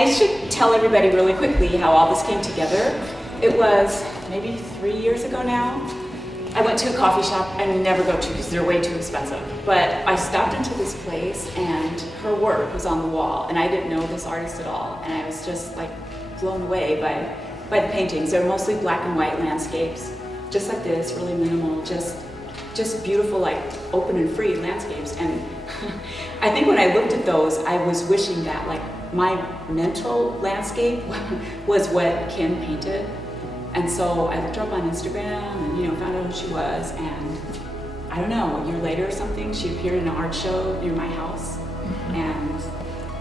I should tell everybody really quickly how all this came together. It was maybe 3 years ago now. I went to a coffee shop I never go to because they're way too expensive. But I stopped into this place and her work was on the wall and I didn't know this artist at all. And I was just like blown away by the paintings. They're mostly black and white landscapes, just like this, really minimal, just beautiful, like open and free landscapes. And I think when I looked at those, I was wishing that like my mental landscape was what Kim painted. And so I looked her up on Instagram and found out who she was, and I don't know, a year later or something, she appeared in an art show near my house. And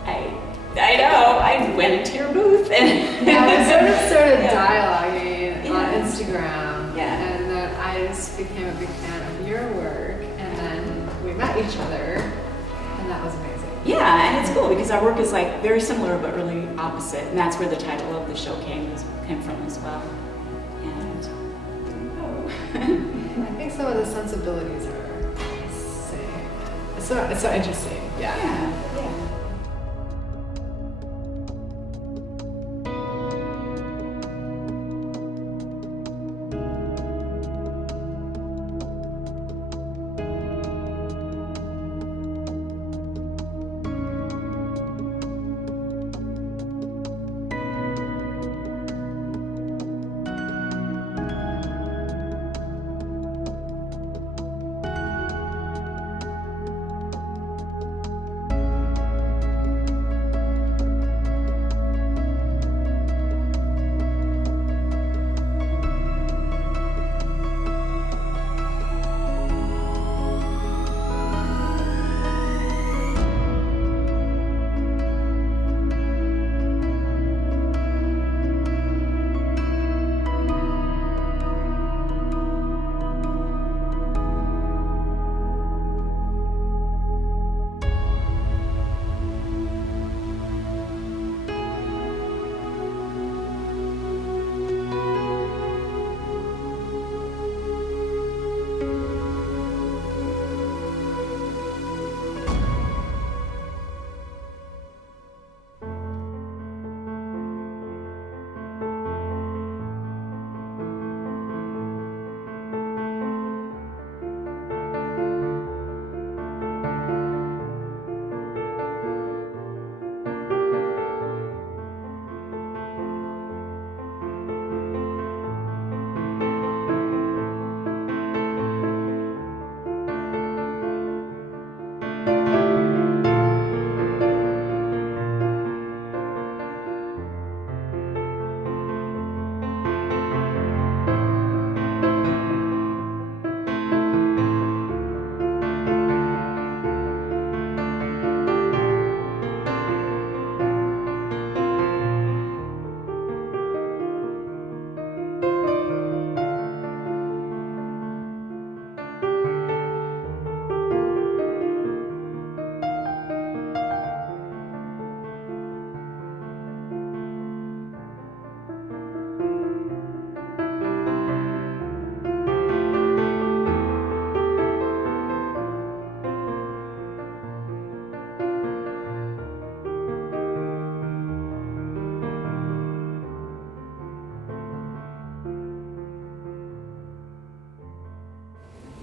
I went into your booth and we started dialoguing on Instagram. Yeah. And then I just became a big fan of your work, and then we met each other, and that was amazing. Yeah, and it's cool because our work is like very similar but really opposite, and that's where the title of the show came from as well. I think some of the sensibilities are the same. It's so interesting. Yeah.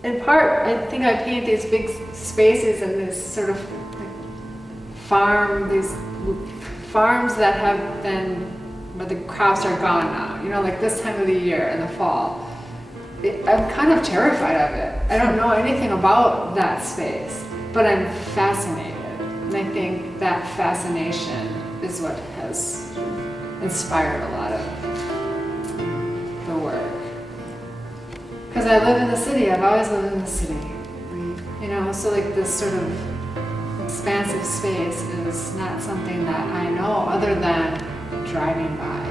In part, I think I paint these big spaces and this sort of these farms that have been, where the crops are gone now, like this time of the year in the fall. I'm kind of terrified of it. I don't know anything about that space, but I'm fascinated. And I think that fascination is what has inspired a lot of the work. Because I live in the city, I've always lived in the city. So like this sort of expansive space is not something that I know other than driving by.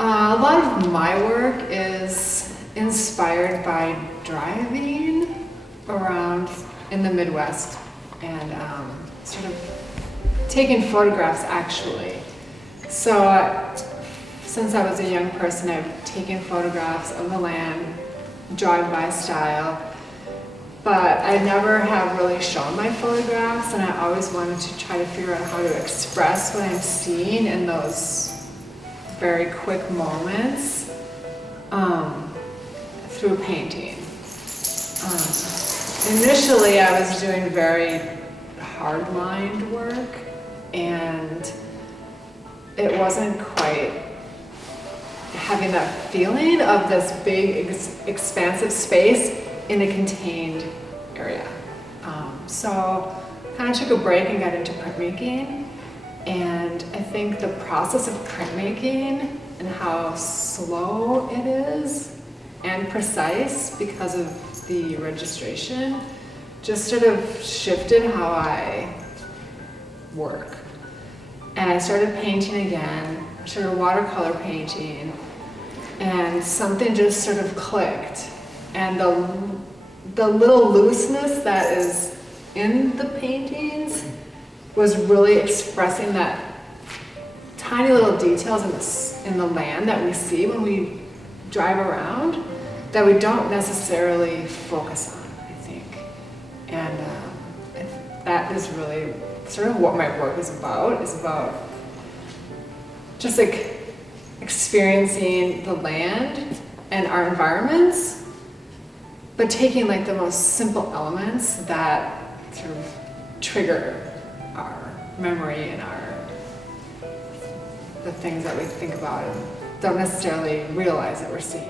A lot of my work is inspired by driving around in the Midwest and sort of taking photographs actually. So since I was a young person, I've taken photographs of the land, drive-by style, but I never have really shown my photographs, and I always wanted to try to figure out how to express what I'm seeing in those very quick moments through painting. Initially, I was doing very hard-lined work, and it wasn't quite having that feeling of this big, expansive space in a contained area. So kind of took a break and got into printmaking. And I think the process of printmaking and how slow it is and precise because of the registration just sort of shifted how I work. And I started painting again, I started watercolor painting, and something just sort of clicked. And the little looseness that is in the paintings was really expressing that tiny little details in the land that we see when we drive around that we don't necessarily focus on, I think. And that is really sort of what my work is about just like experiencing the land and our environments, but taking like the most simple elements that sort of trigger our memory and the things that we think about and don't necessarily realize that we're seeing.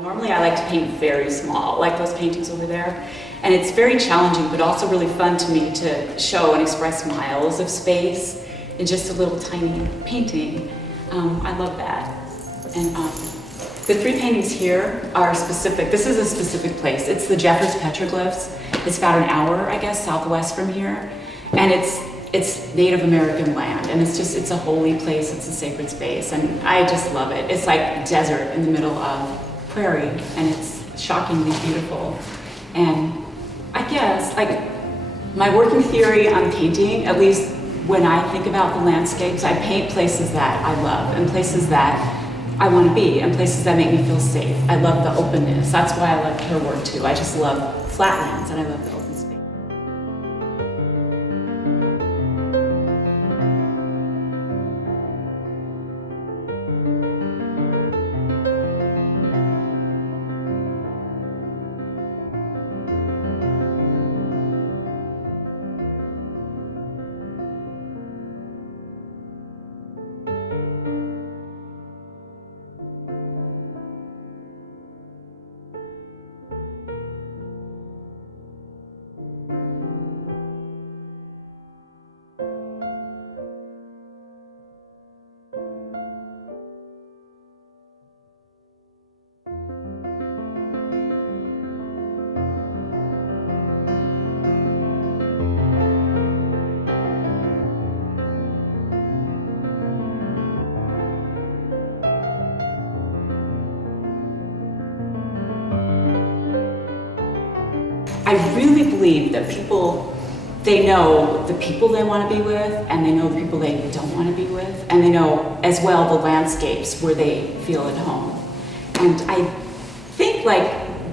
Normally I like to paint very small, like those paintings over there. And it's very challenging, but also really fun to me to show and express miles of space in just a little tiny painting. I love that. And the 3 paintings here are specific. This is a specific place. It's the Jeffers Petroglyphs. It's about an hour, I guess, southwest from here. And it's Native American land, and it's a holy place, it's a sacred space, and I just love it. It's like desert in the middle of prairie, and it's shockingly beautiful. And I guess, like, my working theory on painting, at least when I think about the landscapes, I paint places that I love, and places that I want to be, and places that make me feel safe. I love the openness. That's why I love her work too. I just love flatlands, and I love the open space. I really believe that they know the people they want to be with, and they know the people they don't want to be with, and they know as well the landscapes where they feel at home. And I think, like,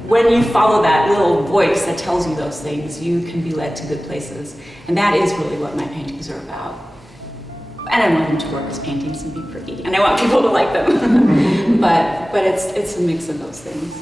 when you follow that little voice that tells you those things, you can be led to good places. And that is really what my paintings are about. And I want them to work as paintings and be pretty, and I want people to like them. but it's a mix of those things.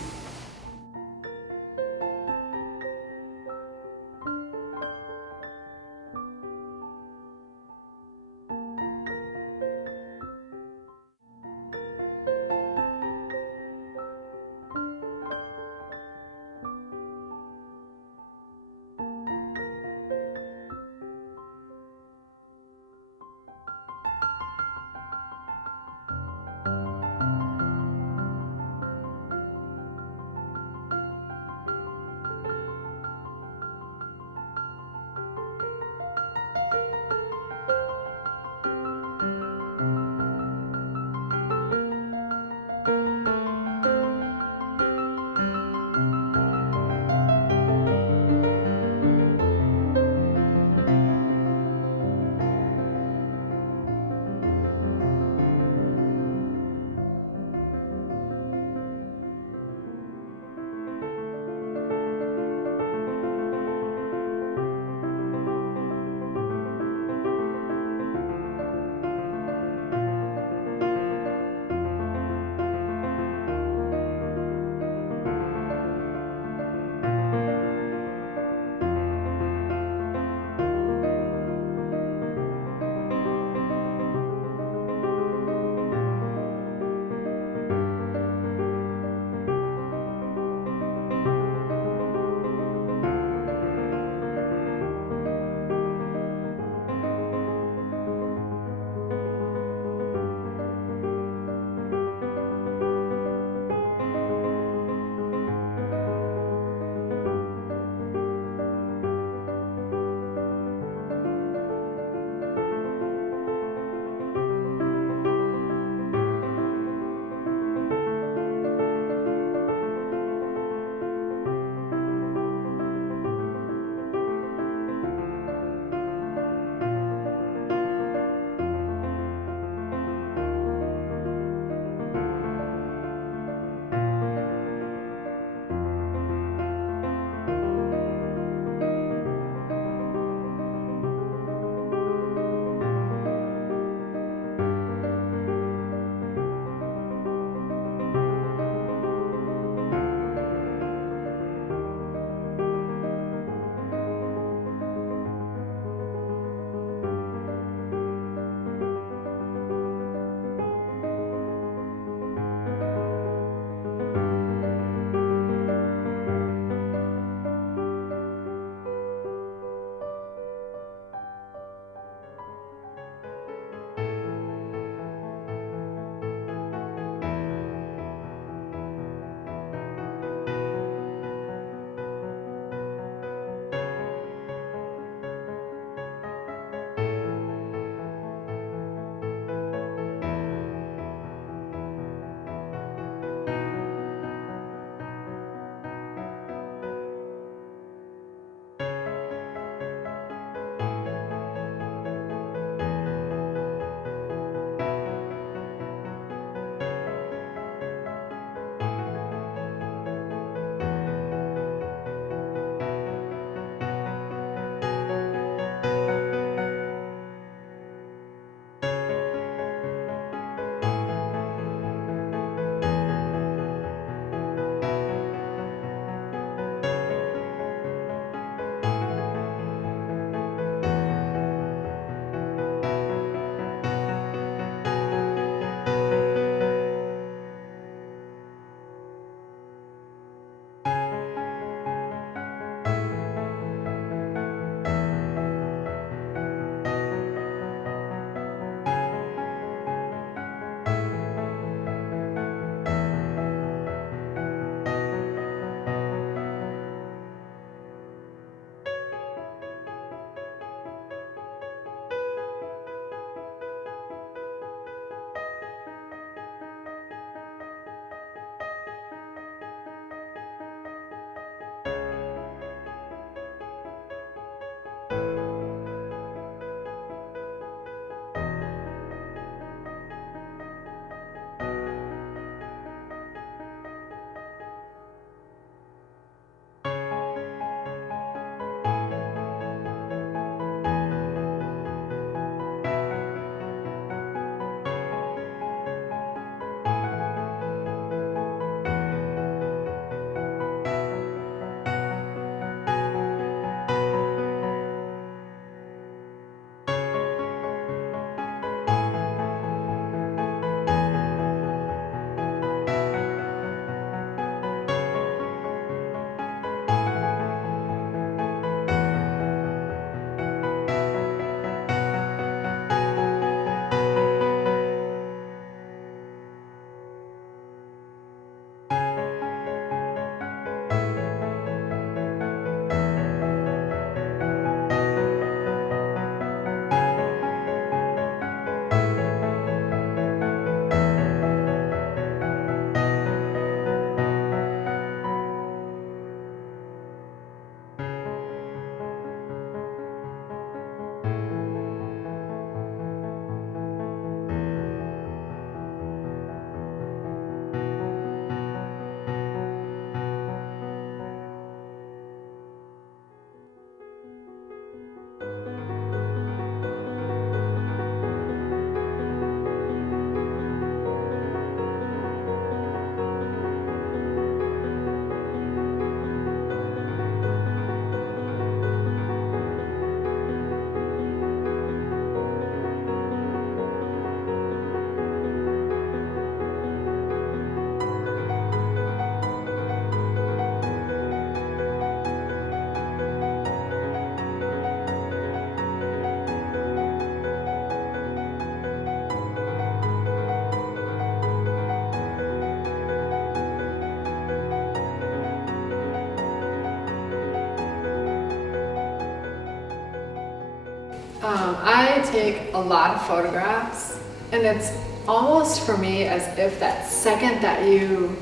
I take a lot of photographs, and it's almost for me as if that second that you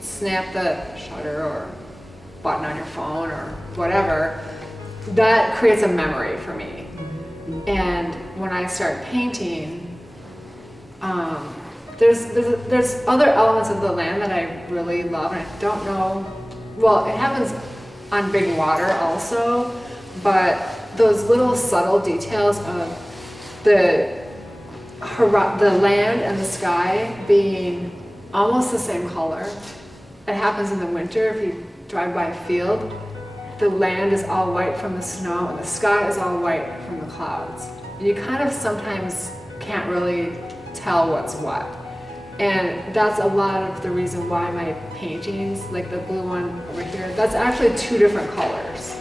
snap the shutter or button on your phone or whatever, that creates a memory for me. And when I start painting, there's other elements of the land that I really love, and I don't know, well, it happens on big water also, but those little subtle details of the land and the sky being almost the same color. It happens in the winter if you drive by a field. The land is all white from the snow and the sky is all white from the clouds. And you kind of sometimes can't really tell what's what. And that's a lot of the reason why my paintings, like the blue one over here, that's actually two different colors.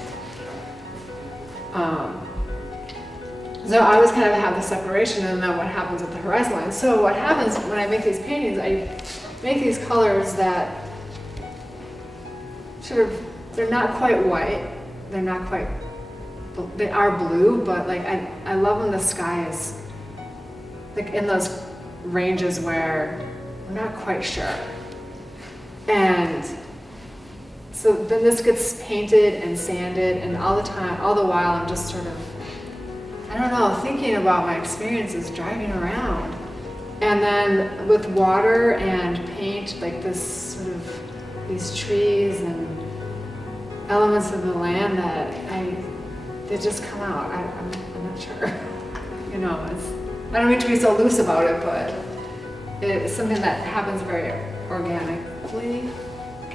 So I always kind of have the separation and then what happens at the horizon line. So what happens when I make these paintings, I make these colors that sort of, they're not quite white, they're not quite, they are blue, but like I love when the sky is like in those ranges where we're not quite sure. And so then this gets painted and sanded, and all the while I'm just sort of, I don't know, thinking about my experiences driving around. And then with water and paint, like this sort of, these trees and elements of the land that they just come out. I'm not sure. You know, I don't mean to be so loose about it, but it's something that happens very organically,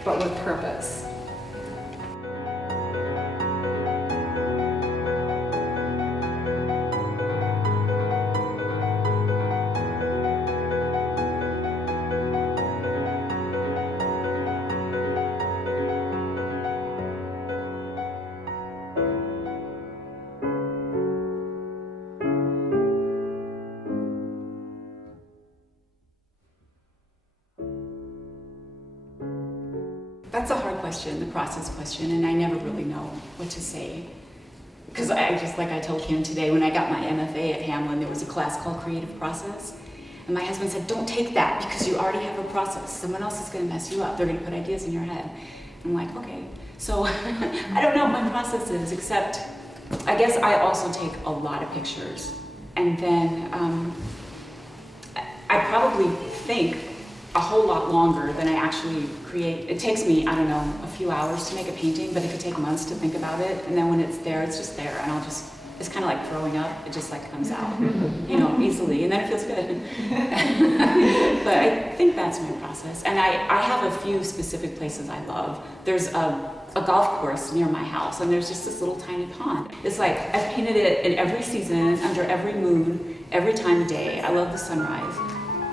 but with purpose. That's a hard question, the process question, and I never really know what to say. Because I just, like I told Kim today, when I got my MFA at Hamlin, there was a class called Creative Process. And my husband said, don't take that because you already have a process. Someone else is going to mess you up. They're going to put ideas in your head. I'm like, okay. So I don't know what my process is, except I guess I also take a lot of pictures. And then I probably think a whole lot longer than I actually create. It takes me, I don't know, a few hours to make a painting, but it could take months to think about it. And then when it's there, it's just there. And it's kind of like throwing up. It just like comes out, you know, easily. And then it feels good. But I think that's my process. And I have a few specific places I love. There's a golf course near my house, and there's just this little tiny pond. It's like, I've painted it in every season, under every moon, every time of day. I love the sunrise.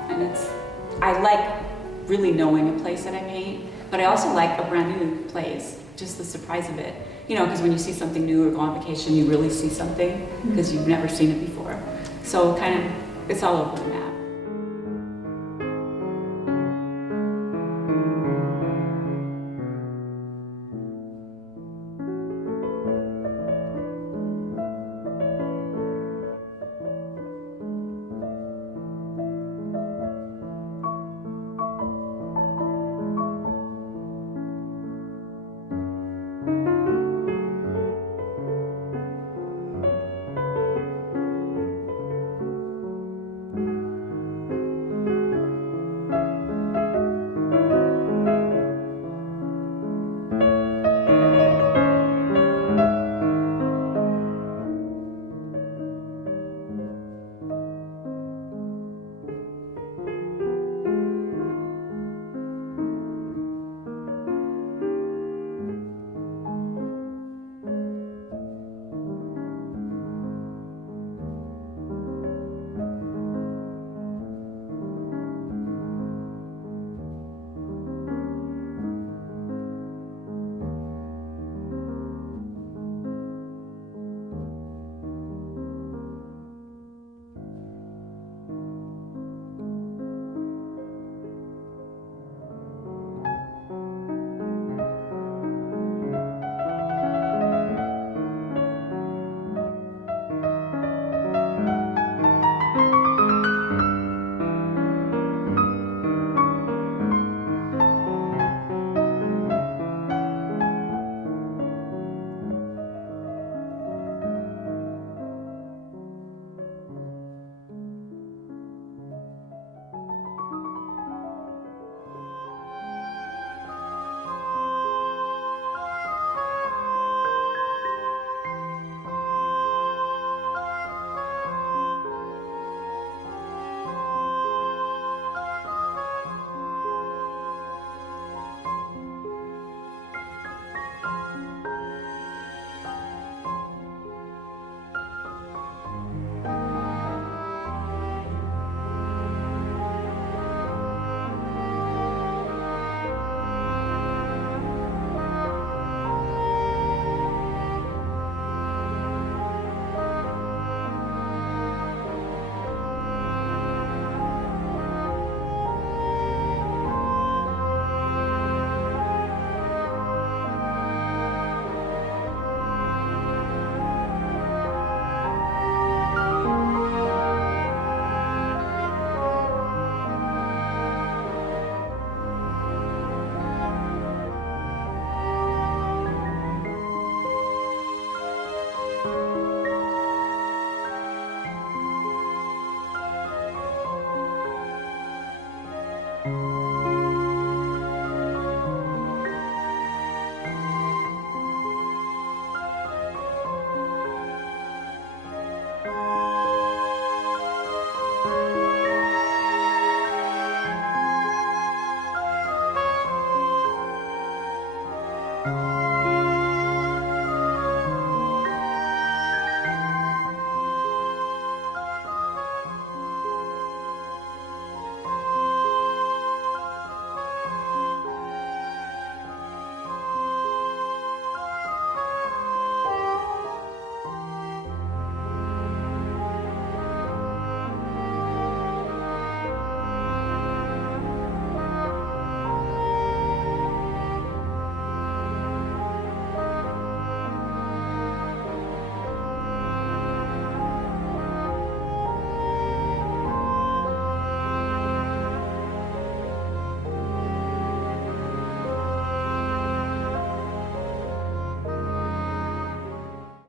And I like really knowing a place that I paint, but I also like a brand new place, just the surprise of it. You know, because when you see something new or go on vacation, you really see something because you've never seen it before. So kind of, it's all over the map.